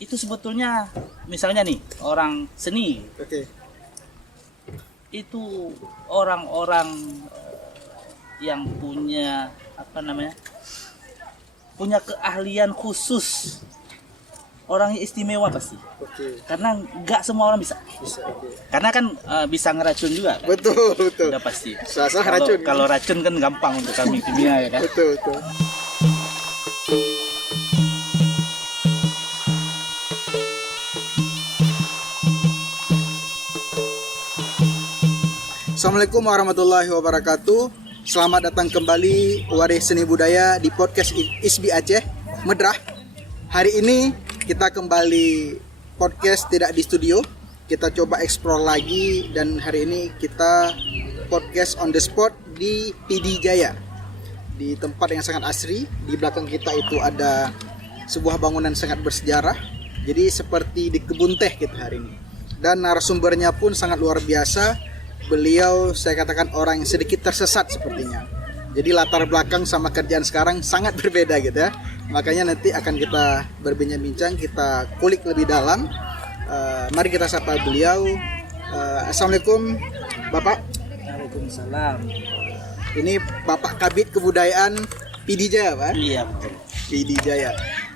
itu sebetulnya misalnya nih orang seni. Oke. Itu orang-orang yang punya punya keahlian khusus, orangnya istimewa pasti. Oke. Karena nggak semua orang bisa. Oke. Karena kan bisa ngeracun juga kan? Betul. Udah pasti. Sah-sah Kalau- racun. Kalau racun kan gampang untuk kami kimia ya kan. Betul. Assalamualaikum warahmatullahi wabarakatuh. Selamat datang kembali waris seni budaya di podcast ISBI Aceh Medrah. Hari ini kita kembali podcast tidak di studio. Kita coba explore lagi dan hari ini kita podcast on the spot di PD Jaya. Di tempat yang sangat asri. Di belakang kita itu ada sebuah bangunan sangat bersejarah. Jadi seperti di kebun teh kita hari ini. Dan narasumbernya pun sangat luar biasa. Beliau saya katakan orang yang sedikit tersesat sepertinya. Jadi latar belakang sama kerjaan sekarang sangat berbeda gitu ya. Makanya nanti akan kita berbincang-bincang, kita kulik lebih dalam. Mari kita sapa beliau. Assalamualaikum Bapak. Waalaikumsalam. Ini Bapak Kabid Kebudayaan PD Jaya Pak. Iya betul. PD Jaya.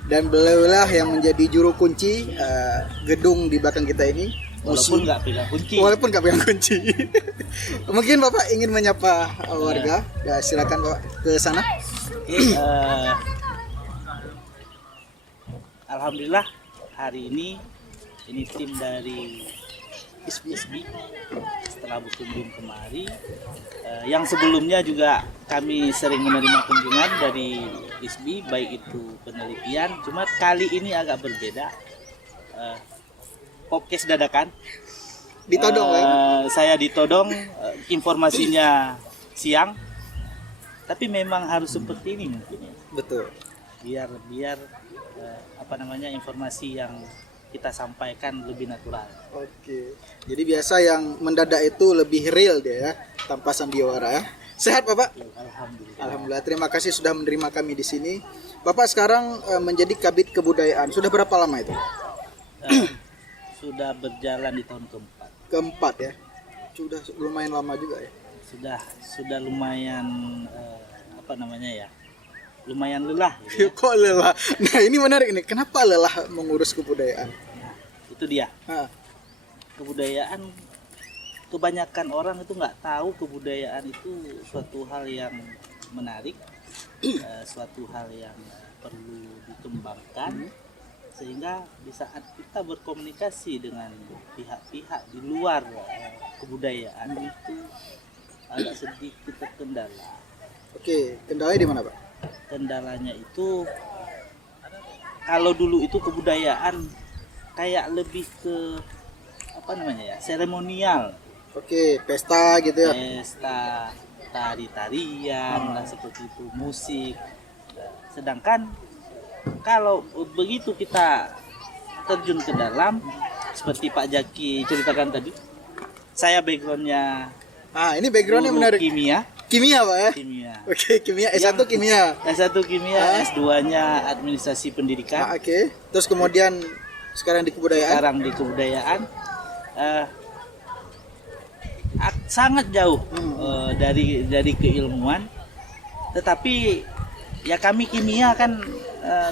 Dan beliaulah yang menjadi juru kunci gedung di belakang kita ini. Walaupun nggak pegang kunci. Walaupun nggak pegang kunci. Mungkin Bapak ingin menyapa warga. Ya, silakan Bapak ke sana. Oke, alhamdulillah hari ini tim dari ISBI setelah berkunjung kemari. Yang sebelumnya juga kami sering menerima kunjungan dari ISBI, baik itu penelitian. Cuma kali ini agak berbeda. Podcast dadakan. Ditodong Saya ditodong, informasinya siang. Tapi memang harus seperti ini mungkin ya. Betul. Biar informasi yang kita sampaikan lebih natural. Oke. Jadi biasa yang mendadak itu lebih real dia ya, tanpa sandiwara ya. Sehat Bapak? Alhamdulillah. Alhamdulillah. Terima kasih sudah menerima kami di sini. Bapak sekarang menjadi Kabid Kebudayaan. Sudah berapa lama itu? Sudah berjalan di tahun keempat. Keempat ya. Sudah lumayan lama juga ya. Sudah lumayan lumayan lelah gitu ya. Kok lelah? Nah ini menarik nih. Kenapa lelah mengurus kebudayaan? Nah, itu dia. Kebudayaan, kebanyakan orang itu nggak tahu kebudayaan itu suatu hal yang menarik, suatu hal yang perlu dikembangkan, sehingga di saat kita berkomunikasi dengan pihak-pihak di luar kebudayaan itu agak sedikit terkendala. Oke, kendalanya di mana Pak? Kendalanya itu kalau dulu itu kebudayaan kayak lebih ke seremonial. Oke, pesta gitu ya. Pesta, tari-tarian, lah seperti itu, musik. Sedangkan kalau begitu kita terjun ke dalam, seperti Pak Jaki ceritakan tadi, saya backgroundnya Ini backgroundnya guru menarik. kimia, Pak ya? kimia. Oke, kimia. S1 kimia. S1 kimia, S2-nya administrasi pendidikan. Oke. Terus kemudian sekarang di kebudayaan. Sekarang di kebudayaan sangat jauh dari keilmuan, tetapi ya kami kimia kan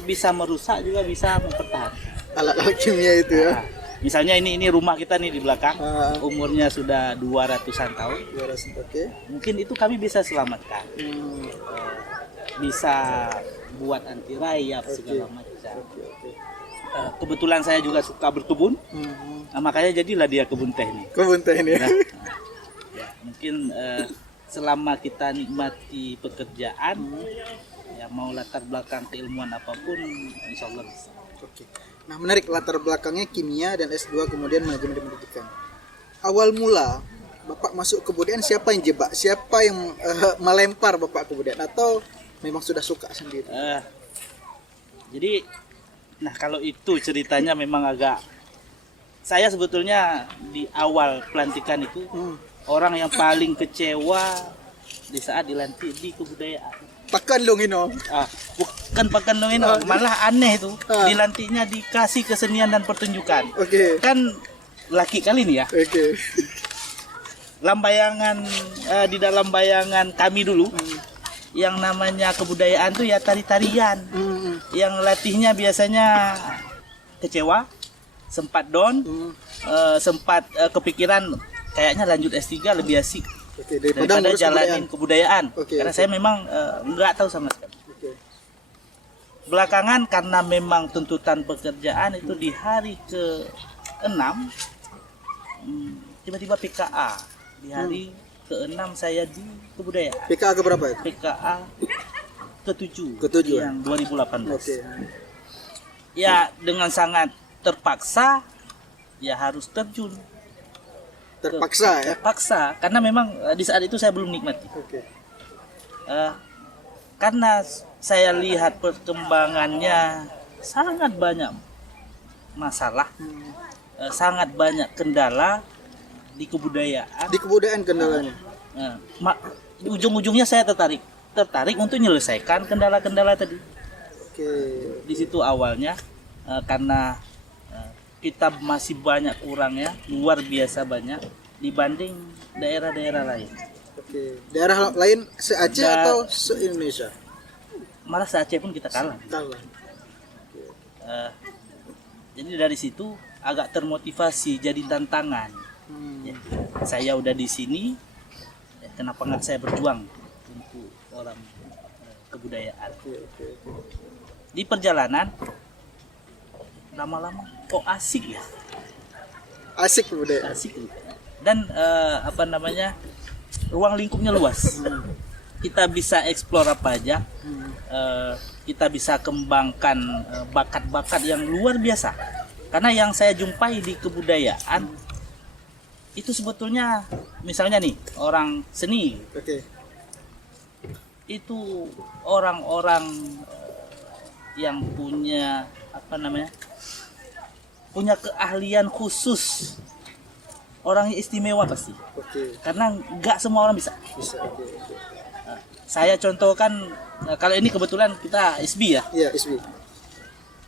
bisa merusak juga bisa mempertahankan Alat-alat kimia itu ya. Nah, misalnya ini rumah kita nih di belakang, umurnya sudah 200-an tahun. Oke. Mungkin itu kami bisa selamatkan, bisa buat anti rayap segala macam. Kebetulan saya juga suka berkebun, makanya jadilah dia kebun teh nih. Kebun teh ini ya. Ya, mungkin selama kita nikmati pekerjaan, ya mau latar belakang keilmuan apapun, insya Allah bisa. Oke. Nah menarik, latar belakangnya kimia dan S2 kemudian manajemen pendidikan. Awal mula Bapak masuk kebudayaan, siapa yang jebak? Siapa yang melempar Bapak kebudayaan? Atau memang sudah suka sendiri? Jadi, nah kalau itu ceritanya memang agak, saya sebetulnya di awal pelantikan itu orang yang paling kecewa di saat dilantik di kebudayaan. Pakan dong Ino. Bukan pakan nomino, malah aneh itu. Dilantiknya dikasih kesenian dan pertunjukan. Oke. Kan laki kali nih ya. Oke. Lambayangan di dalam bayangan kami dulu, yang namanya kebudayaan tuh ya tari-tarian. Yang latihnya biasanya kecewa, sempat down, sempat kepikiran kayaknya lanjut S3 lebih asik Oke, daripada ngurus jalanin kebudayaan. Oke, Karena oke. saya memang nggak tahu sama sekali. Oke. Belakangan karena memang tuntutan pekerjaan itu di hari ke-6 tiba-tiba PKA. Di hari ke-6 saya di kebudayaan. PKA ke berapa itu? PKA ke-7 Ke-7, yang 2018. Oke. Ya dengan sangat terpaksa ya harus terjun. Terpaksa ya. Terpaksa karena memang di saat itu saya belum nikmati. Oke. Karena saya lihat perkembangannya sangat banyak masalah, sangat banyak kendala di kebudayaan. Di kebudayaan kendalanya. Di ujung-ujungnya saya tertarik untuk menyelesaikan kendala-kendala tadi. Oke. Di situ awalnya karena kita masih banyak kurangnya, luar biasa banyak dibanding daerah-daerah lain. Oke. Daerah lain se-Aceh atau se-Indonesia? Malah se-Aceh pun kita kalah. Kalah. Jadi dari situ agak termotivasi jadi tantangan. Ya, saya udah di sini, ya, kenapa nggak saya berjuang untuk orang kebudayaan? Oke. Di perjalanan lama-lama kok asik ya, Asik kebudayaan. asik dan ruang lingkupnya luas. Kita bisa eksplor apa aja, kita bisa kembangkan bakat-bakat yang luar biasa. Karena yang saya jumpai di kebudayaan itu sebetulnya, misalnya nih orang seni, Oke. itu orang-orang yang punya punya keahlian khusus, orang istimewa pasti. Oke. Karena nggak semua orang bisa. Bisa. Oke. Saya contohkan, kalau ini kebetulan kita SB ya. Iya, SB.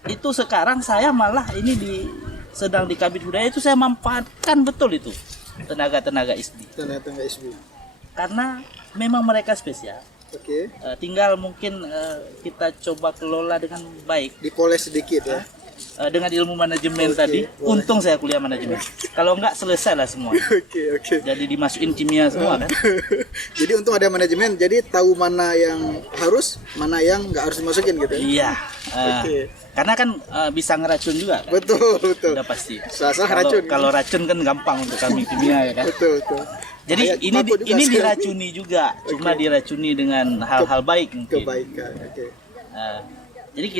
Itu sekarang saya malah ini sedang di Kabit Budaya itu saya manfaatkan betul itu tenaga-tenaga SB. Tenaga SB. Karena memang mereka spesial. Oke. Tinggal mungkin kita coba kelola dengan baik. Dipoles sedikit ya. Dengan ilmu manajemen Oke, tadi. boleh. Untung saya kuliah manajemen. Kalau enggak selesai lah semua. Oke. Jadi dimasukin kimia semua kan. Jadi untung ada manajemen, jadi tahu mana yang harus, mana yang nggak harus dimasukin gitu. Iya. Oke. Karena kan bisa ngeracun juga kan. Betul. Udah pasti. Sah-sah Kalau- racun. Kalau racun kan gampang untuk kami kimia ya kan. Betul. Jadi Bahaya, ini takut juga ini sekali. diracuni juga, cuma diracuni dengan hal-hal baik mungkin. Kebaikan. Oke. Jadi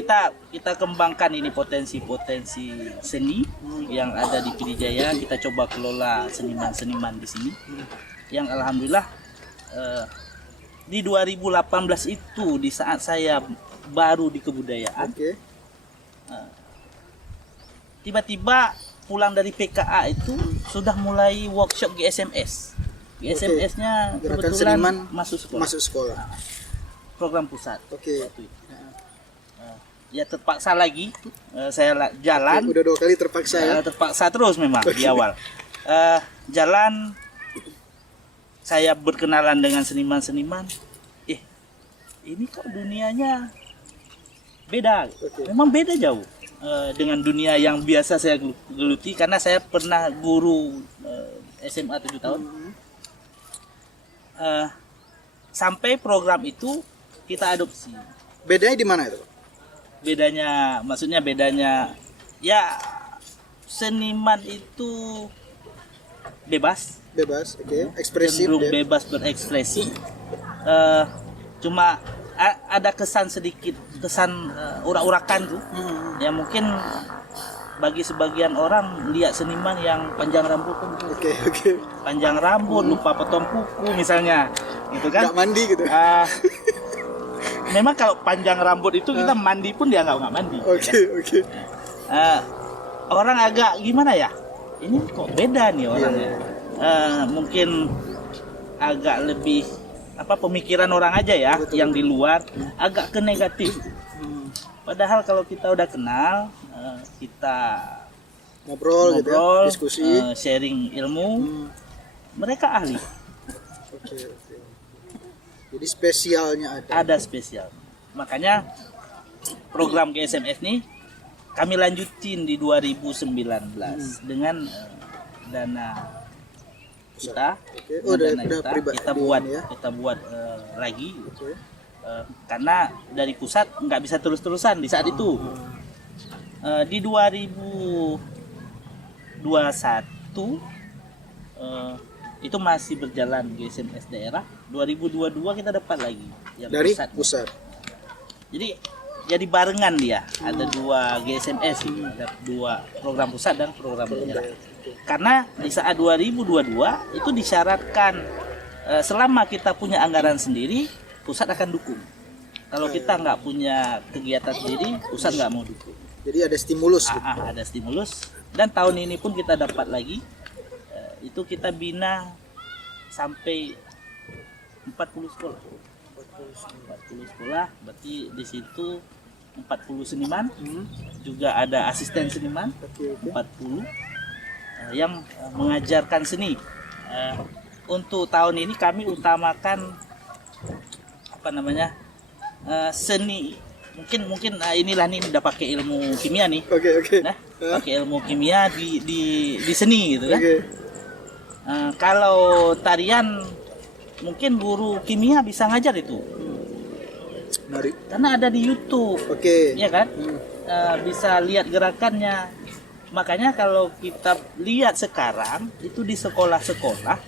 kita kembangkan ini potensi-potensi seni yang ada di Pidijaya. Kita coba kelola seniman-seniman di sini. Yang alhamdulillah di 2018 itu, di saat saya baru di kebudayaan, Oke. tiba-tiba pulang dari PKA itu sudah mulai workshop GSMS. GSMS-nya Gerakan kebetulan seniman masuk sekolah. Program pusat. Oke. Waktu itu. Ya terpaksa lagi saya jalan. Udah 2 kali terpaksa ya. Terpaksa terus memang di awal. Jalan, saya berkenalan dengan seniman-seniman. Ini kok dunianya beda. Oke. Memang beda jauh dengan dunia yang biasa saya geluti, karena saya pernah guru SMA 7 tahun. Sampai program itu kita adopsi. Bedanya di mana itu? Bedanya ya, seniman itu bebas, Oke. Ekspresif cenderung ya. bebas berekspresi. Cuma ada kesan sedikit, kesan urak-urakan tuh. Ya mungkin bagi sebagian orang lihat seniman yang panjang rambut kan, Oke. panjang rambut, lupa potong kuku misalnya, gitu kan. Nggak mandi gitu. Memang kalau panjang rambut itu kita mandi pun dia nggak mandi. Oke. Orang agak gimana ya? Ini kok beda nih orangnya. Mungkin agak lebih pemikiran orang aja ya, Betul. yang di luar agak ke negatif. Padahal kalau kita udah kenal, kita Ngobrol gitu ya, ngobrol, diskusi. sharing ilmu, mereka ahli. Oke, oke. Jadi spesialnya ada. Ada spesial. Makanya program GSMS nih kami lanjutin di 2019 dengan dana kita. Oke. Oh, dengan udah dana pribadi ya. kita buat lagi. Oke. Karena dari pusat nggak bisa terus-terusan di saat itu. Di 2021 itu masih berjalan GSMS daerah. 2022 kita dapat lagi yang Dari pusat. pusat. Jadi barengan dia, ada 2 GSMS ini, ada 2 program pusat dan program daerah. Karena di saat 2022 itu disyaratkan selama kita punya anggaran sendiri, pusat akan dukung. Kalau kita nggak punya kegiatan sendiri, pusat nggak mau dukung. Jadi ada stimulus gitu. Ada stimulus. Dan tahun ini pun kita dapat lagi, itu kita bina sampai 40 sekolah. 40 sekolah, berarti di situ 40 seniman, juga ada asisten seniman, Oke, oke. 40 yang mengajarkan seni. Untuk tahun ini kami utamakan seni. Mungkin inilah nih udah pakai ilmu kimia nih. Oke, oke. Nah, pakai ilmu kimia di seni gitu kan. Oke. Kalau tarian mungkin guru kimia bisa ngajar itu. Menarik. Karena ada di YouTube. Oke. Ya kan? Bisa lihat gerakannya. Makanya kalau kita lihat sekarang itu di sekolah-sekolah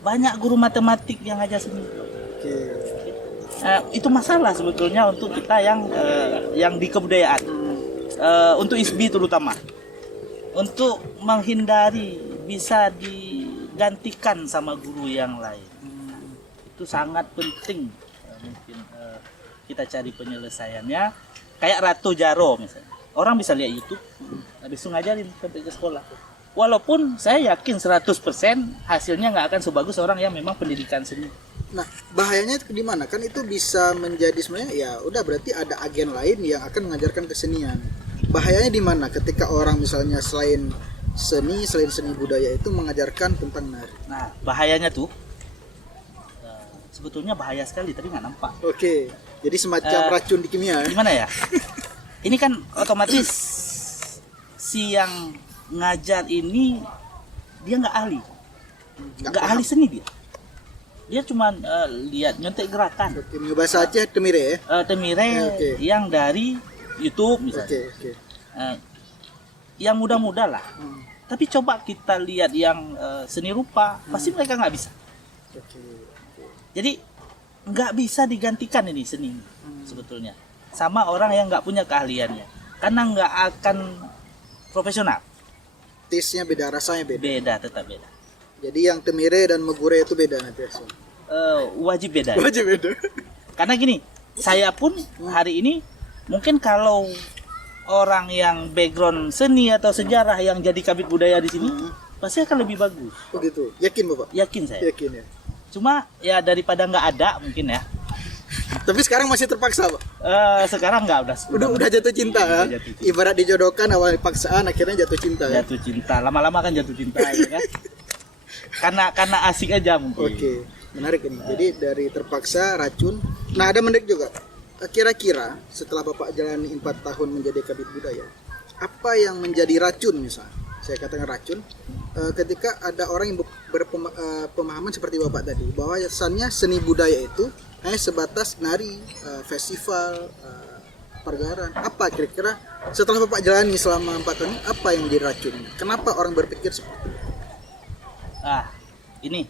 banyak guru matematik yang ngajar seni. Oke. Itu masalah sebetulnya untuk kita yang di kebudayaan, untuk ISBI terutama, untuk menghindari bisa digantikan sama guru yang lain. Itu sangat penting. Mungkin kita cari penyelesaiannya kayak Ratu Jaro misalnya, orang bisa lihat YouTube habis itu ngajarin sampai ke sekolah. Walaupun saya yakin 100% hasilnya nggak akan sebagus orang yang memang pendidikan seni. Nah, bahayanya di mana? Kan itu bisa menjadi sebenarnya ya udah berarti ada agen lain yang akan mengajarkan kesenian. Bahayanya di mana ketika orang misalnya selain seni budaya itu mengajarkan tentang nari. Nah, bahayanya tuh sebetulnya bahaya sekali tapi nggak nampak. Oke. Jadi semacam racun di kimia. Gimana ya? Ini kan otomatis si yang ngajar ini dia nggak ahli, nggak ahli seni dia. Dia cuma lihat nyontek gerakan. Oke, bahasa Aceh temire ya. Temire Oke. yang dari YouTube misalnya. Oke. Yang muda-muda lah. Tapi coba kita lihat yang seni rupa, pasti mereka nggak bisa. Oke. Jadi nggak bisa digantikan ini seni sebetulnya sama orang yang nggak punya keahliannya, karena nggak akan profesional. Taste-nya beda, rasanya beda. Tetap beda. Jadi yang temire dan megure itu beda nanti hasilnya. Wajib beda. Wajib beda. Karena gini, saya pun hari ini mungkin kalau orang yang background seni atau sejarah yang jadi kabit budaya di sini pasti akan lebih bagus. Oh gitu. Yakin Bapak? Yakin saya. Yakin ya. Cuma ya daripada nggak ada mungkin ya. Tapi sekarang masih terpaksa, Pak. Sekarang nggak Udah jatuh cinta Udah kan? jatuh cinta. Ibarat dijodohkan awal paksaan akhirnya jatuh cinta ya. Jatuh cinta, lama-lama kan jatuh cinta ya kan. Karena asik aja mungkin. Oke, menarik ini. Jadi dari terpaksa racun. Nah, ada menarik juga. Kira-kira setelah Bapak jalani 4 tahun menjadi kabit budaya, apa yang menjadi racun misalnya? Saya katakan racun ketika ada orang yang berpemahaman seperti Bapak tadi, bahwa asalnya seni budaya itu hanya sebatas nari, festival, pergerakan. Apa kira-kira setelah Bapak jalani selama 4 tahun ini, apa yang menjadi racun? Kenapa orang berpikir seperti itu? Ini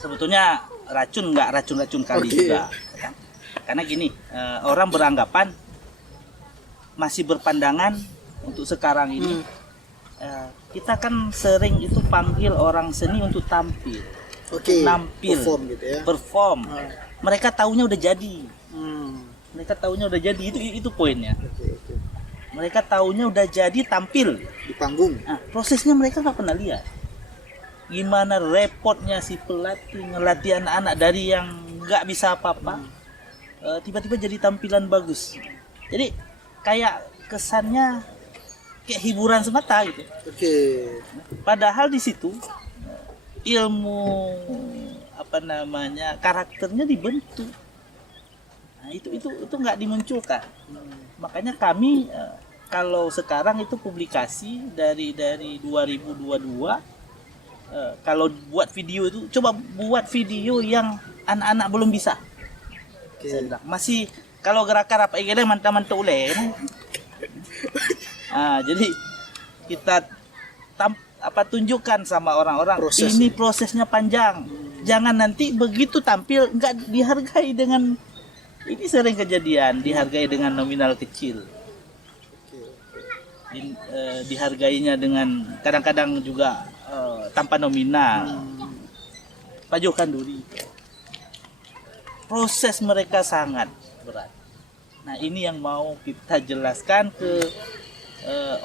sebetulnya racun nggak racun-racun kali juga kan? Karena gini, orang beranggapan masih berpandangan untuk sekarang ini kita kan sering itu panggil orang seni untuk tampil, nampil, perform. Mereka taunya udah jadi, itu poinnya. Mereka taunya udah jadi tampil di panggung. Prosesnya mereka nggak pernah lihat. gimana repotnya si pelatih ngelatih anak-anak dari yang nggak bisa apa-apa, tiba-tiba jadi tampilan bagus. Jadi kayak kesannya kayak hiburan semata gitu. Oke. Padahal di situ ilmu karakternya dibentuk. Nah, itu nggak dimunculkan. Makanya kami kalau sekarang itu publikasi dari 2022, kalau buat video itu coba buat video yang anak-anak belum bisa. Oke. Saya bilang masih kalau gerakan apa ini mantap-mantap uleh. Jadi kita tunjukkan sama orang-orang ini prosesnya panjang. Jangan nanti begitu tampil nggak dihargai dengan, ini sering kejadian, dihargai dengan nominal kecil. Dihargainya dengan kadang-kadang juga tanpa nominal. Pak Jokan Duri. Proses mereka sangat berat. Nah, ini yang mau kita jelaskan ke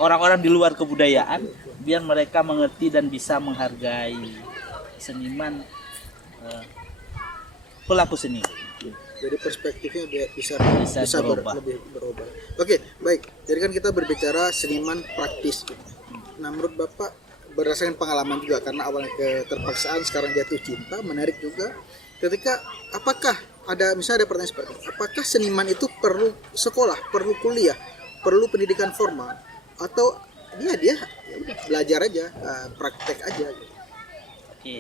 orang-orang di luar kebudayaan biar mereka mengerti dan bisa menghargai seniman, pelaku seni. Jadi perspektifnya bisa berubah. lebih berubah. Oke, baik. Jadi kan kita berbicara seniman praktis. Nah, menurut Bapak berdasarkan pengalaman juga, karena awalnya keterpaksaan sekarang jatuh cinta, menarik juga. Ketika apakah ada pertanyaan seperti ini, apakah seniman itu perlu sekolah, perlu kuliah, perlu pendidikan formal, atau dia ya udah belajar aja, praktek aja gitu. Oke.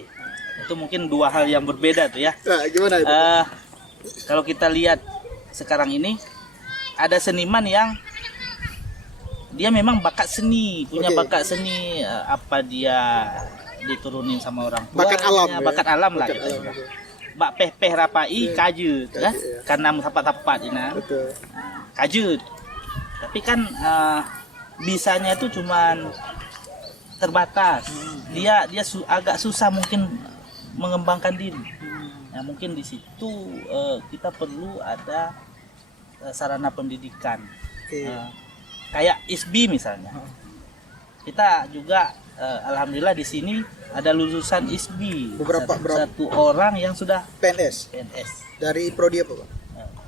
Itu mungkin dua hal yang berbeda tuh ya. Nah, gimana itu? Kalau kita lihat sekarang ini ada seniman yang dia memang bakat seni, punya bakat seni, apa dia diturunin sama orang tua, bakat alam, bakat alam lah gitu. Bak peh rapai kajut ya, karena tapat-tapat ini. Kajut. Tapi kan bisanya itu cuman terbatas. Dia agak susah mungkin mengembangkan diri. Nah, mungkin di situ kita perlu ada sarana pendidikan. Kayak ISBI misalnya. Kita juga alhamdulillah di sini ada lulusan ISBI. Berapa? Satu orang yang sudah PNS. Dari prodi apa, Pak?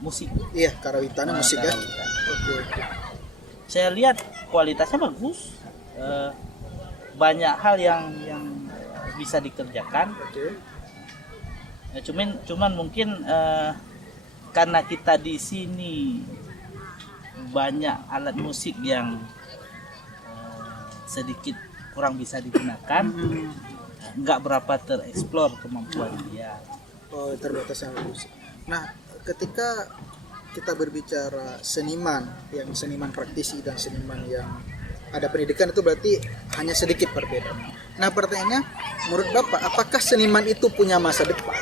Musik. Iya, Karawitana musik ya. Oke. Saya lihat kualitasnya bagus. Banyak hal yang bisa dikerjakan. Ya, cuman mungkin karena kita di sini banyak alat musik yang sedikit kurang bisa digunakan, nggak berapa tereksplor kemampuan dia. Oh, terbatas sama musik. Nah, ketika kita berbicara seniman, yang seniman praktisi dan seniman yang ada pendidikan, itu berarti hanya sedikit perbedaan. Nah, pertanyaannya, menurut Bapak, apakah seniman itu punya masa depan?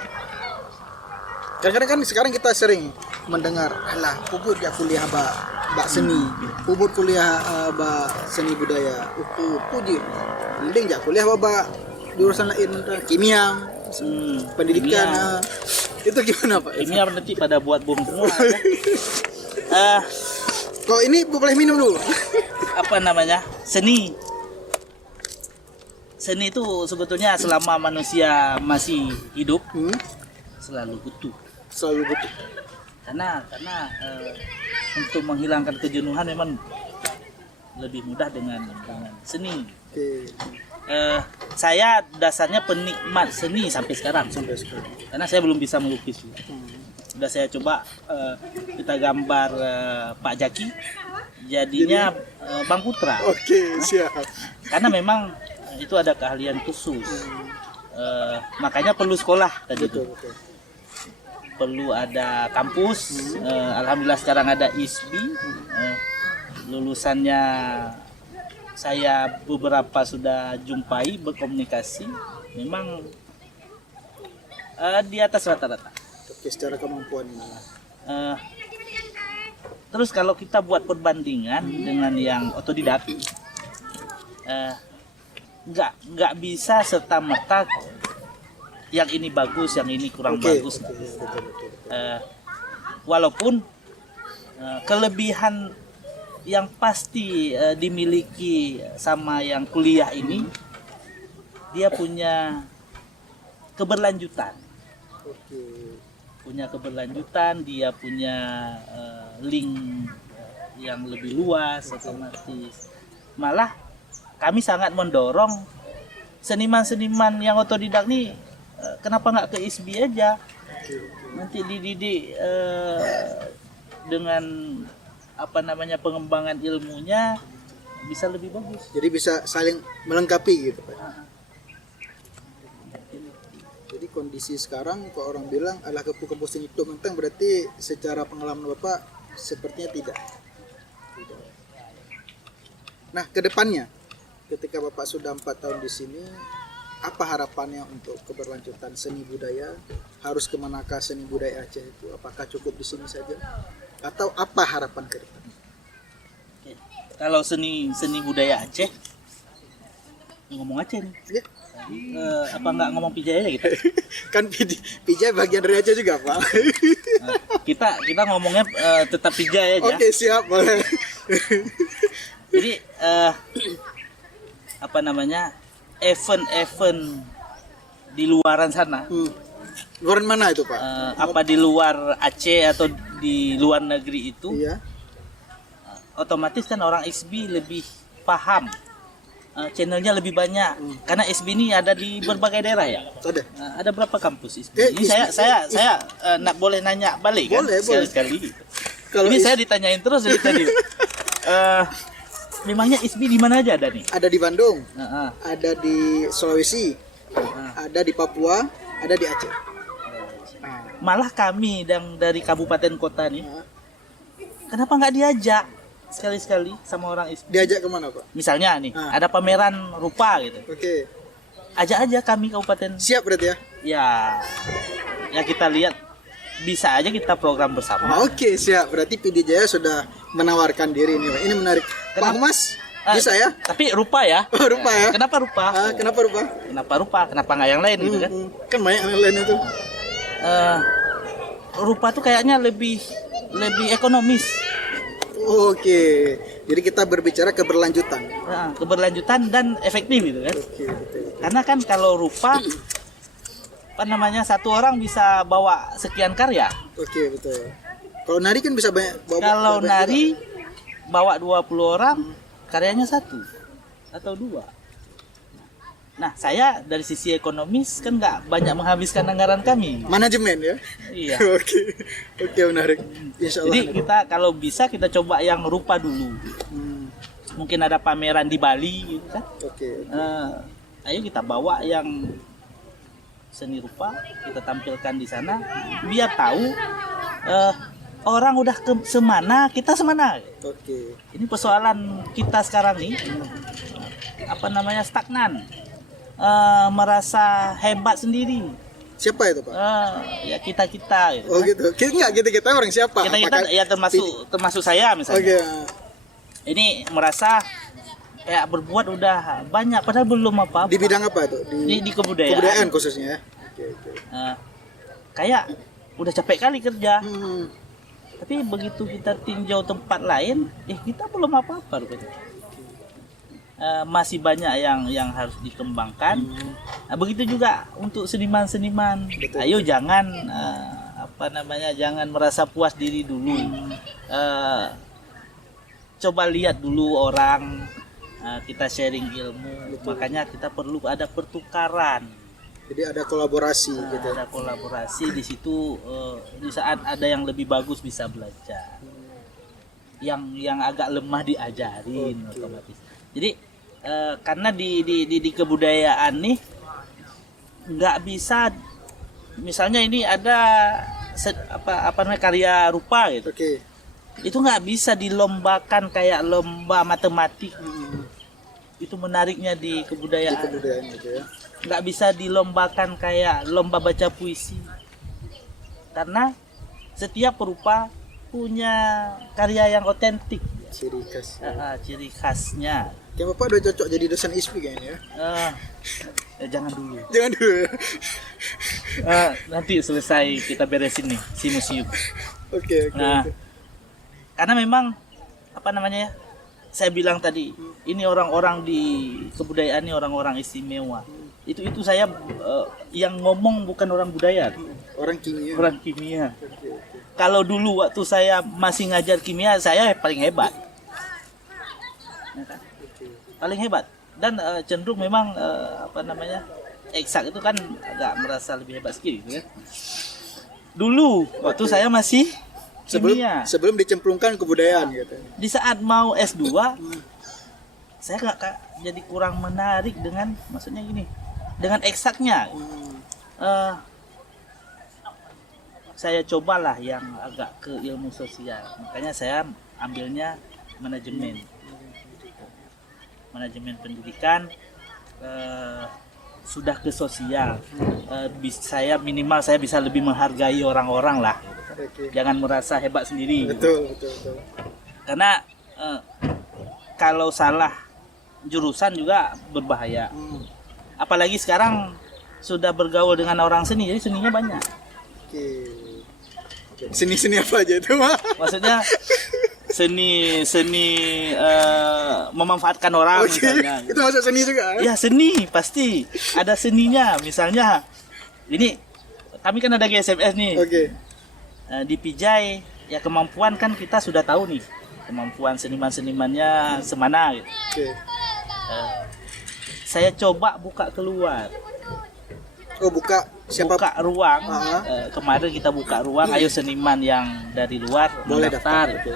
Kadang-kadang kan sekarang kita sering mendengar, alah, puput ya kuliah bak seni, puput kuliah bak seni budaya, puji, mending ya kuliah bak jurusan lain, kimia, pendidikan. Itu gimana, Pak? Kimia nanti pada buat bom semua. Kok ini boleh minum dulu? Seni itu sebetulnya selama manusia masih hidup selalu butuh. Karena untuk menghilangkan kejenuhan memang lebih mudah dengan seni. Saya dasarnya penikmat seni sampai sekarang. Karena saya belum bisa melukis. Sudah saya coba kita gambar Pak Jaki, jadinya Bang Putra. Oke, siap. Karena memang itu ada keahlian khusus. Makanya perlu sekolah tadi itu. Perlu ada kampus. Alhamdulillah sekarang ada ISBI. Lulusannya saya beberapa sudah jumpai, berkomunikasi. Memang di atas rata-rata. Oke, secara kemampuan. Terus kalau kita buat perbandingan dengan yang otodidak, nggak bisa serta-merta yang ini bagus, yang ini kurang bagus. Walaupun kelebihan yang pasti dimiliki sama yang kuliah ini, dia punya keberlanjutan. Oke. Punya keberlanjutan, dia punya link yang lebih luas otomatis. Malah kami sangat mendorong seniman-seniman yang otodidak nih, kenapa nggak ke ISBI aja, nanti dididik dengan apa namanya pengembangan ilmunya bisa lebih bagus. Jadi bisa saling melengkapi gitu Pak. Jadi kondisi sekarang kalau orang bilang alah kepu-kepu itu menteng, berarti secara pengalaman Bapak sepertinya tidak. Nah, ke depannya ketika Bapak sudah 4 tahun di sini, apa harapannya untuk keberlanjutan seni budaya? Harus kemanakah seni budaya Aceh itu? Apakah cukup di sini saja? Atau apa harapan ke depan? Kalau seni budaya Aceh, ngomong Aceh nih. Ya. Apa nggak ngomong pijay aja gitu? Kan pijay bagian dari Aceh juga Pak. Nah, kita ngomongnya tetap pijay aja. Oke, siap, boleh. Jadi apa namanya, event-event di luaran sana, Luaran mana itu Pak? apa di luar Aceh atau di luar negeri itu, Iya. otomatis kan orang ISBI lebih paham, channelnya lebih banyak, karena ISBI ini ada di berbagai daerah ya. Ada. Ada berapa kampus ISBI? Ini saya nak boleh nanya balik kan? Boleh, Sekali-sekali. Kalau Ini saya ditanyain terus dari tadi. Memangnya ISBI di mana aja ada nih? ada di Bandung, Heeh. ada di Sulawesi, ada di Papua, ada di Aceh. Malah kami yang dari kabupaten kota nih, kenapa nggak diajak sekali-sekali sama orang ISBI? Diajak kemana Pak? Misalnya nih, ada pameran rupa gitu, Oke. ajak aja kami kabupaten. Siap berarti ya? Ya kita lihat, bisa aja kita program bersama. Oke, siap. Berarti PD Jaya sudah menawarkan diri ini Pak. Ini menarik. Pak Mas, bisa ya? Tapi rupa ya. Oh, rupa ya? Kenapa rupa? Kenapa rupa? Kenapa rupa? Kenapa nggak yang lain gitu kan? Kan banyak yang lain itu. Rupa tuh kayaknya lebih ekonomis. Oke. Jadi kita berbicara keberlanjutan. Nah, keberlanjutan dan efektif gitu kan. Oke, betul. Karena kan kalau rupa apa namanya, satu orang bisa bawa sekian karya. Oke, betul. Kalau nari kan bisa banyak bawa. Kalau banyak nari juga. bawa 20 orang, karyanya 1 atau 2. Nah, saya dari sisi ekonomis kan nggak banyak menghabiskan anggaran kami. Manajemen ya? Iya. Oke. Oke, menarik. Insya Allah. Jadi kita kalau bisa kita coba yang rupa dulu. Mungkin ada pameran di Bali gitu kan. Oke. Ayo kita bawa yang seni rupa, kita tampilkan di sana biar tahu orang udah ke semana, kita semana. Oke. Ini persoalan kita sekarang nih, apa namanya, stagnan, merasa hebat sendiri. Siapa itu Pak? Ya kita gitu. Oh gitu. Kita orang siapa? Kita ya termasuk saya misalnya. Oke. Ini merasa kayak berbuat udah banyak padahal belum apa-apa. Di bidang apa itu? Di kebudayaan. Kebudayaan khususnya ya. Oke. Kayak udah capek kali kerja. Tapi begitu kita tinjau tempat lain, kita belum apa-apa rupanya. Masih banyak yang harus dikembangkan. Begitu juga untuk seniman-seniman. Betul. Ayo jangan jangan merasa puas diri dulu. Coba lihat dulu orang, kita sharing ilmu. Betul. Makanya kita perlu ada pertukaran. Jadi ada kolaborasi gitu. Ada kolaborasi di situ, di saat ada yang lebih bagus bisa belajar, yang agak lemah diajarin. Oke. Otomatis. Jadi karena di kebudayaan nih nggak bisa, misalnya ini ada apa namanya, karya rupa gitu, Oke. itu nggak bisa dilombakan kayak lomba matematik. Itu menariknya di Di kebudayaan. kebudayaan gitu ya. Nggak bisa dilombakan kayak lomba baca puisi, karena setiap perupa punya karya yang otentik, Ciri khas. ciri khasnya. Kayak Bapak udah cocok jadi dosen ISPI kayaknya ya. Jangan dulu, Jangan dulu ya. nanti selesai kita beresin nih si museum. Oke. Nah, karena memang apa namanya ya, saya bilang tadi, ini orang-orang di kebudayaan ini orang-orang istimewa. Itu saya yang ngomong bukan orang budaya, Orang kimia. orang kimia. Oke, oke. Kalau dulu waktu saya masih ngajar kimia, saya paling hebat. Ya kan? Paling hebat. Dan cenderung memang eksak itu kan agak merasa lebih hebat sedikit gitu ya. Dulu waktu saya masih kimia. Sebelum dicemplungkan kebudayaan gitu. Di saat mau S2, saya jadi kurang menarik dengan, maksudnya gini, dengan eksaknya. Saya cobalah yang agak ke ilmu sosial, makanya saya ambilnya manajemen pendidikan, sudah ke sosial. Saya minimal saya bisa lebih menghargai orang-orang lah. Oke. Jangan merasa hebat sendiri. Betul. Karena kalau salah jurusan juga berbahaya. Apalagi sekarang sudah bergaul dengan orang seni, jadi seninya banyak. Oke. Seni-seni apa aja itu, Mak? Maksudnya seni memanfaatkan orang Oke. misalnya. Itu masuk seni juga. Ya seni pasti ada seninya. Misalnya ini kami kan ada GSMS nih. Oke. Di Pijai ya kemampuan kan kita sudah tahu nih, kemampuan seniman-senimannya semana gitu. Oke. Saya coba buka keluar, Oh, buka buka ruang. Ah. Kemarin kita buka ruang, ayo seniman yang dari luar Boleh mendaftar. daftar. Oke.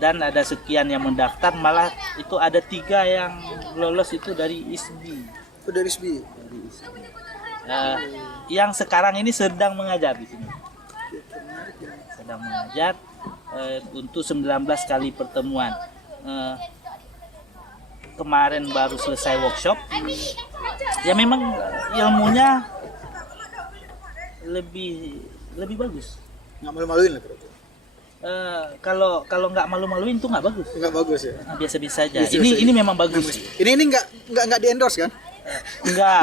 Dan ada sekian yang mendaftar, malah itu ada 3 yang lolos itu dari ISBI. Itu dari SBI. Yang sekarang ini sedang mengajar di sini. Sedang mengajar untuk 19 kali pertemuan. Kemarin baru selesai workshop. Ya memang ilmunya lebih bagus. Nggak malu-maluin lah berarti. Kalau nggak malu-maluin tuh nggak bagus. Nggak bagus ya. Biasa-biasa aja. Biasa-biasa Ini aja. memang bagus. Ini nggak di-endorse kan? Enggak.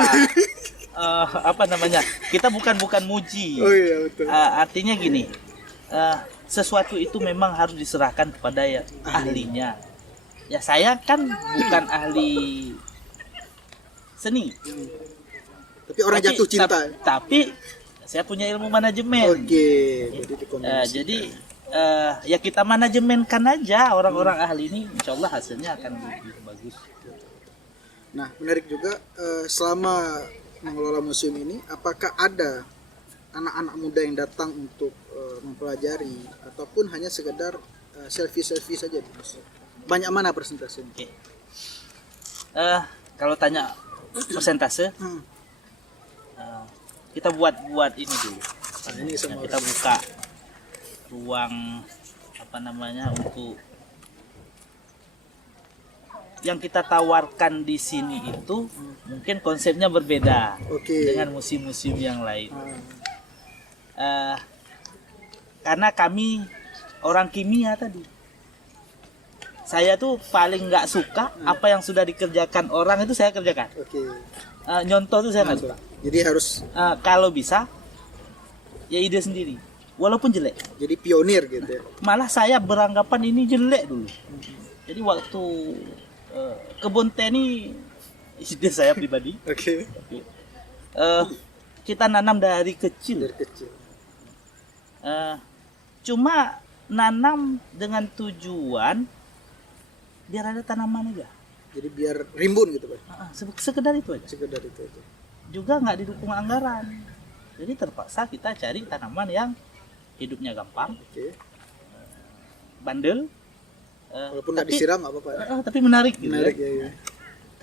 Kita bukan muji. Oh iya, betul. Artinya gini, sesuatu itu memang harus diserahkan kepada ahlinya. Ya saya kan bukan ahli seni, Tapi orang jatuh cinta. tapi saya punya ilmu manajemen. Oke. Jadi dikombinasikan. Jadi ya kita manajemenkan aja orang-orang ahli ini, insya Allah hasilnya akan lebih bagus. Nah, menarik juga selama mengelola museum ini, apakah ada anak-anak muda yang datang untuk mempelajari ataupun hanya sekedar selfie-selfie saja di museum? Banyak mana persentasenya? Oke. Kalau tanya persentase, kita buat ini dulu. Nah, ini semua Kita buka ruang untuk yang kita tawarkan di sini itu mungkin konsepnya berbeda Oke. dengan museum-museum yang lain. Karena kami orang kimia tadi. Saya tuh paling nggak suka apa yang sudah dikerjakan orang itu saya kerjakan. Oke. Nyontoh tuh saya nggak suka. Jadi harus Kalau bisa ya ide sendiri, walaupun jelek. jadi pionir gitu ya. Malah saya beranggapan ini jelek dulu. Jadi waktu kebun teh ini ide saya pribadi. Oke. Kita nanam dari kecil. Dari kecil. Cuma nanam dengan tujuan biar ada tanaman aja. Jadi biar rimbun gitu, Pak. Sekedar itu aja. Sekedar itu aja. Juga nggak didukung anggaran. Jadi terpaksa kita cari tanaman yang hidupnya gampang, Oke. bandel, Walaupun nggak tapi- disiram nggak apa-apa. Ya? tapi menarik gitu. Menarik Ya. ya.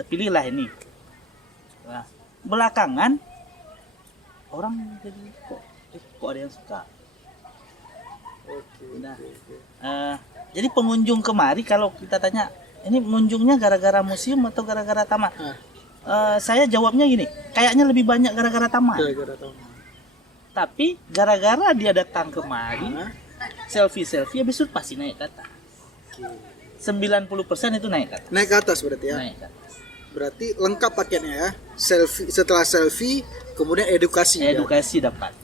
Terpilihlah ini. Nah, belakangan orang jadi kok ada yang suka. Oke. Nah, oke. Jadi pengunjung kemari kalau kita tanya, ini mengunjungnya gara-gara museum atau gara-gara taman? Saya jawabnya gini, kayaknya lebih banyak gara-gara taman. Gara-gara tahu. Tapi gara-gara dia datang kemari, selfie-selfie, habis itu pasti naik ke atas. 90% itu naik ke atas. Naik ke atas berarti ya. Naik ke atas. Berarti lengkap paketnya ya. Selfie, setelah selfie kemudian edukasi. Edukasi dapat.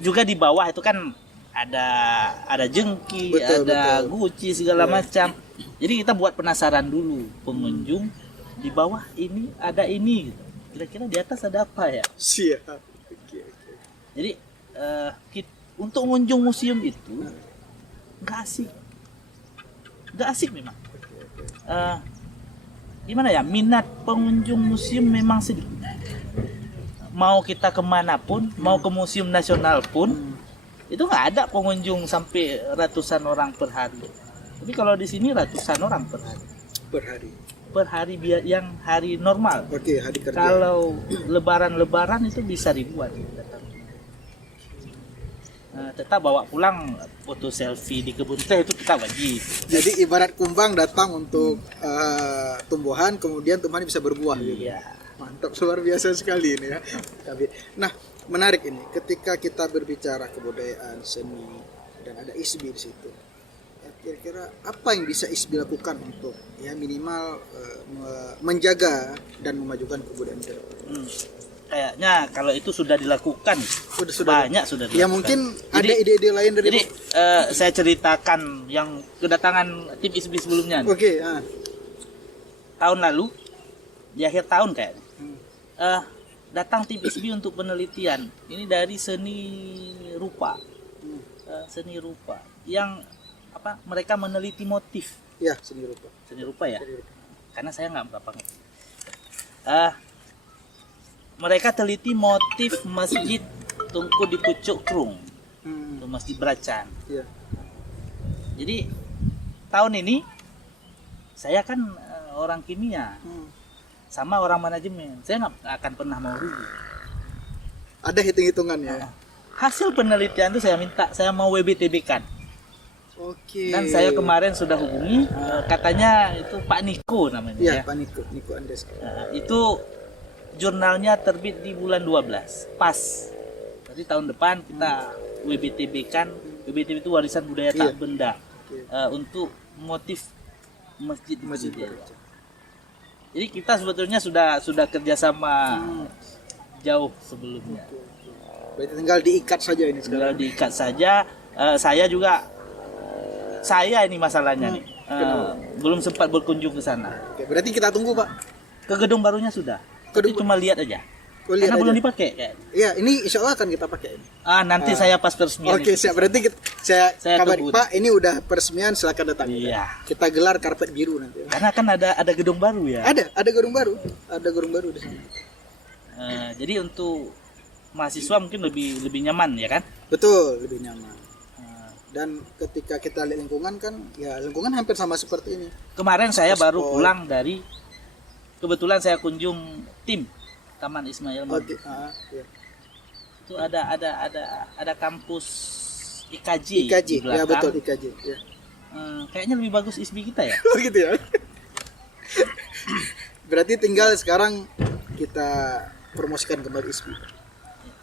Juga di bawah itu kan ada jengki, Betul, ada betul. guci segala macam. Jadi kita buat penasaran dulu pengunjung di bawah ini ada ini gitu. Kira-kira di atas ada apa ya? Siap. Oke. Jadi untuk mengunjung museum itu nggak asik memang. Gimana ya, minat pengunjung museum memang sedikit. Mau kita kemanapun, mau ke museum nasional pun, itu nggak ada pengunjung sampai ratusan orang per hari. Tapi kalau di sini ratusan orang per hari. Per hari yang hari normal. Oke, hari kerja. Kalau lebaran itu bisa ribuan datang. Tetap bawa pulang foto selfie di kebun teh itu kita wajib. Jadi ibarat kumbang datang untuk tumbuhan, kemudian tumbuhan bisa berbuah. Gitu. Iya. Mantap, luar biasa sekali ini ya. Nah, menarik ini. Ketika kita berbicara kebudayaan, seni, dan ada ISBI di situ. Kira-kira apa yang bisa ISBI lakukan untuk ya minimal menjaga dan memajukan kebudayaan kita? Kayaknya kalau itu sudah dilakukan, banyak sudah dilakukan. Ya mungkin ada ide-ide lain dari. Jadi saya ceritakan yang kedatangan tim ISBI sebelumnya. Oke. Tahun lalu di akhir tahun kayaknya datang tim ISBI untuk penelitian. Ini dari seni rupa, seni rupa yang mereka meneliti motif. Ya, seni rupa ya. Karena saya nggak berapa ngerti. Mereka teliti motif masjid Tungku di Pucuk Krung, masjid Bracan. Ya. Jadi tahun ini saya kan orang kimia, sama orang manajemen, saya nggak akan pernah mau rugi. Ada hitung-hitungannya. Hasil penelitian itu saya mau WBTB kan. Oke. Dan saya kemarin sudah hubungi, katanya itu Pak Niko namanya. Iya, Pak Niko Andes. Itu jurnalnya terbit di bulan 12, pas. Jadi tahun depan kita WBTB kan. WBTB itu warisan budaya tak benda. Untuk motif masjid. Jadi kita sebetulnya sudah kerjasama jauh sebelumnya. Berarti tinggal diikat saja ini sekarang. Tinggal diikat saja. Saya ini masalahnya nih. Belum sempat berkunjung ke sana. Oke, berarti kita tunggu, Pak. Ke gedung barunya sudah. Tapi cuma lihat aja. Karena belum dipakai kayak. Iya, ini insya Allah akan kita pakai ini. Nanti saya pas peresmian. Oke, siap. Berarti saya kabari, tunggu. Pak, ini udah peresmian, silakan datang. Iya. Kita gelar karpet biru nanti. Karena kan ada gedung baru ya. Ada gedung baru. Ada gedung baru di sini. Jadi untuk mahasiswa mungkin lebih nyaman ya kan? Betul, lebih nyaman. Dan ketika kita lihat lingkungan kan, ya lingkungan hampir sama seperti ini. Kemarin saya baru pulang dari, kebetulan saya kunjung tim Taman Ismail Marzuki. Ya. Itu ada kampus IKJ di belakang. Ya betul, IKJ. Ya. Kayaknya lebih bagus ISBI kita ya. Oh gitu ya. Berarti tinggal sekarang kita promosikan kembali ISBI.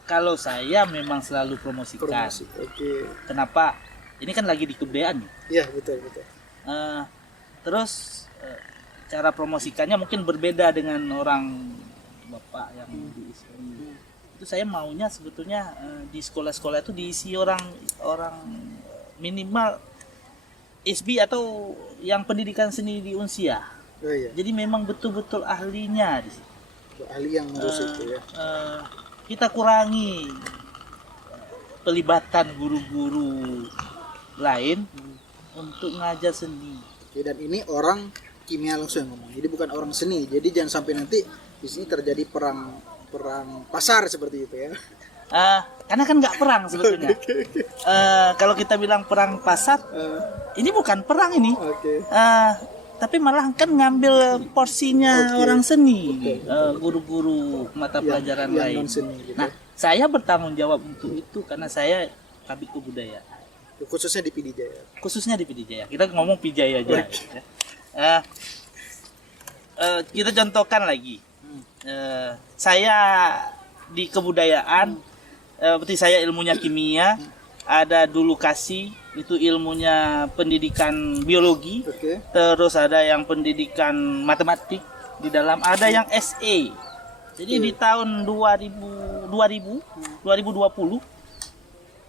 Kalau saya memang selalu promosikan. Oke. Kenapa? Ini kan lagi di kebudayaan. Iya betul. Terus cara promosikannya mungkin berbeda dengan orang bapak yang di ISBI. Itu saya maunya sebetulnya di sekolah-sekolah itu diisi orang minimal ISBI atau yang pendidikan seni di Unsia. Oh, iya. Jadi memang betul-betul ahlinya di situ. Ahli yang ngurus itu ya. Kita kurangi pelibatan guru-guru lain untuk ngajar seni. Oke, dan ini orang kimia langsung yang ngomong. Jadi bukan orang seni. Jadi jangan sampai nanti di sini terjadi perang pasar seperti itu ya. Karena kan nggak perang sebetulnya. Kalau kita bilang perang pasar, ini bukan perang ini. Tapi malah kan ngambil porsinya orang seni, guru-guru mata pelajaran lain. Non-seni, gitu. Nah, saya bertanggung jawab untuk itu karena saya Kabit Kebudayaan. Khususnya di PD Jaya. Khususnya di PD Jaya. Kita ngomong Pijaya aja. Kita contohkan lagi. Saya di kebudayaan, berarti saya ilmunya kimia, ada dulu kasih itu ilmunya pendidikan biologi, terus ada yang pendidikan matematik di dalam, ada yang SE. Jadi di tahun 2020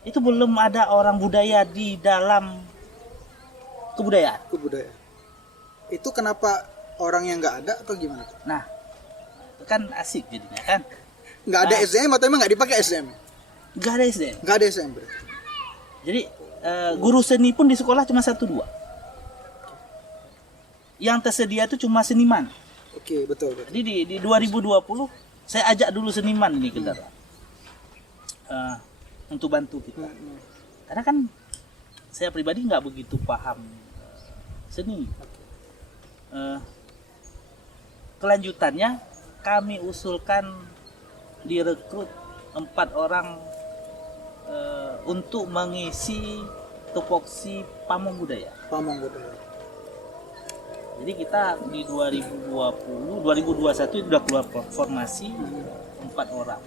itu belum ada orang budaya di dalam kebudayaan. Itu kenapa orang yang nggak ada atau gimana? Nah, kan asik jadinya kan. Nggak ada SDM atau emang nggak dipakai SDM? Nggak ada SDM. Nggak ada SDM berarti. Jadi guru seni pun di sekolah cuma 1-2. Yang tersedia itu cuma seniman. Oke, betul. Jadi di 2020 saya ajak dulu seniman ini ke dalam untuk bantu kita. Karena kan saya pribadi nggak begitu paham seni. Kelanjutannya kami usulkan direkrut 4 orang untuk mengisi tupoksi pamong budaya. Pamong budaya. Jadi kita di 2021 itu sudah keluar formasi 4 orang.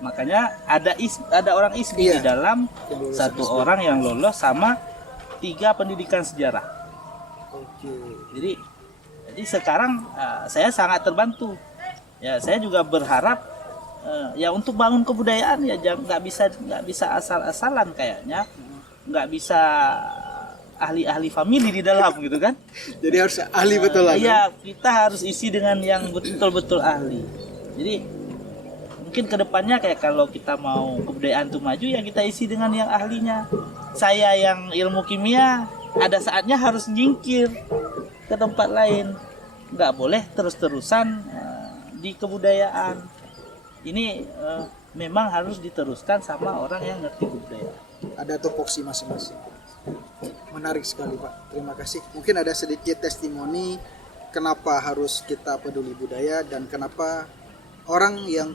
Makanya ada orang ISBI di dalam, 1 orang yang lolos sama 3 pendidikan sejarah. Oke. Jadi sekarang saya sangat terbantu. Ya, saya juga berharap ya untuk bangun kebudayaan ya nggak bisa asal-asalan kayaknya, nggak bisa ahli-ahli famili di dalam gitu kan. Jadi harus ahli betul lah. Iya, kita harus isi dengan yang betul-betul ahli. Jadi mungkin kedepannya kayak kalau kita mau kebudayaan itu maju ya kita isi dengan yang ahlinya. Saya yang ilmu kimia ada saatnya harus nyingkir ke tempat lain, nggak boleh terus-terusan di kebudayaan. Ini memang harus diteruskan sama orang yang ngerti kebudayaan. Ada tupoksi masing-masing. Menarik sekali Pak, terima kasih. Mungkin ada sedikit testimoni kenapa harus kita peduli budaya dan kenapa orang yang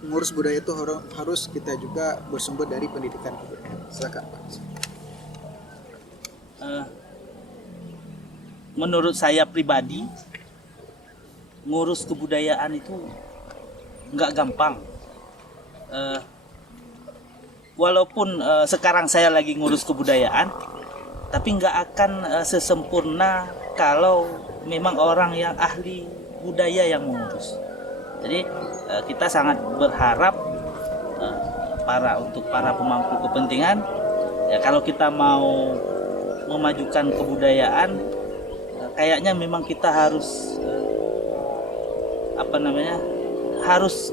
mengurus budaya itu harus kita juga bersumber dari pendidikan kebudayaan. Silakan Pak. Menurut saya pribadi, ngurus kebudayaan itu nggak gampang. Walaupun sekarang saya lagi ngurus kebudayaan, tapi nggak akan sesempurna kalau memang orang yang ahli budaya yang mengurus. Jadi kita sangat berharap untuk para pemangku kepentingan, ya kalau kita mau memajukan kebudayaan, kayaknya memang kita harus harus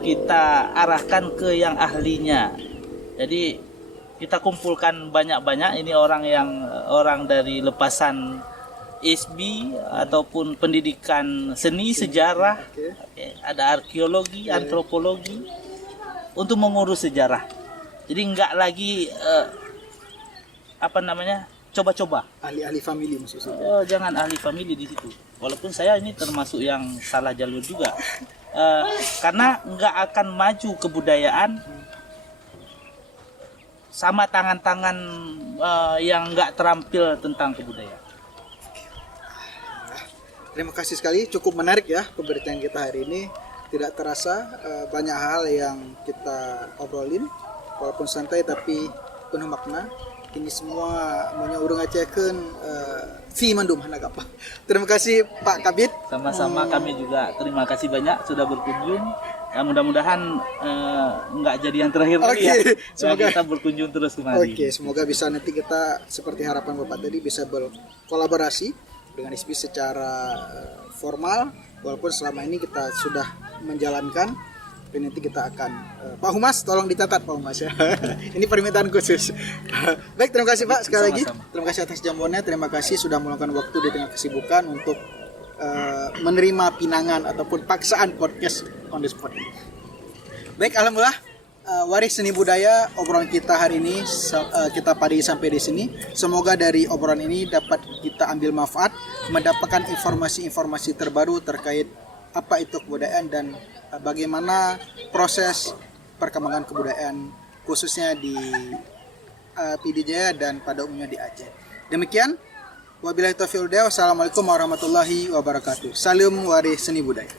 kita arahkan ke yang ahlinya. Jadi kita kumpulkan banyak-banyak ini orang dari lepasan ISBI ataupun pendidikan seni, sejarah, ada arkeologi, antropologi untuk mengurus sejarah. Jadi nggak lagi coba-coba. Ahli-ahli famili maksudnya. Oh, jangan ahli famili di situ. Walaupun saya ini termasuk yang salah jalur juga. Karena nggak akan maju kebudayaan sama tangan-tangan yang nggak terampil tentang kebudayaan. Terima kasih sekali, cukup menarik ya pemberitaan kita hari ini. Tidak terasa banyak hal yang kita obrolin, walaupun santai tapi penuh makna. Ini semua menyuruh ngecekkan si mandum anak apa. Terima kasih Pak Kabid. Sama-sama, kami juga terima kasih banyak sudah berkunjung. Ya, mudah-mudahan nggak jadi yang terakhir lagi ya. Semoga kita berkunjung terus kemari. Oke, semoga bisa nanti kita seperti harapan Bapak tadi bisa berkolaborasi dengan ISBI secara formal, walaupun selama ini kita sudah menjalankan. Tapi nanti kita akan Pak Humas tolong dicatat Pak Humas ya. Ini permintaan khusus. Baik, terima kasih Pak sekali lagi. Terima kasih atas jamuannya. Terima kasih sudah meluangkan waktu di tengah kesibukan untuk menerima pinangan ataupun paksaan podcast on the spot. Baik, alhamdulillah waris seni budaya obrolan kita hari ini kita padi sampai di sini. Semoga dari obrolan ini dapat kita ambil manfaat, mendapatkan informasi-informasi terbaru terkait apa itu kebudayaan dan bagaimana proses perkembangan kebudayaan khususnya di PD Jaya dan pada umumnya di Aceh. Demikian, wabillahi taufiq wal hidayah. Wassalamualaikum warahmatullahi wabarakatuh. Salam waris seni budaya.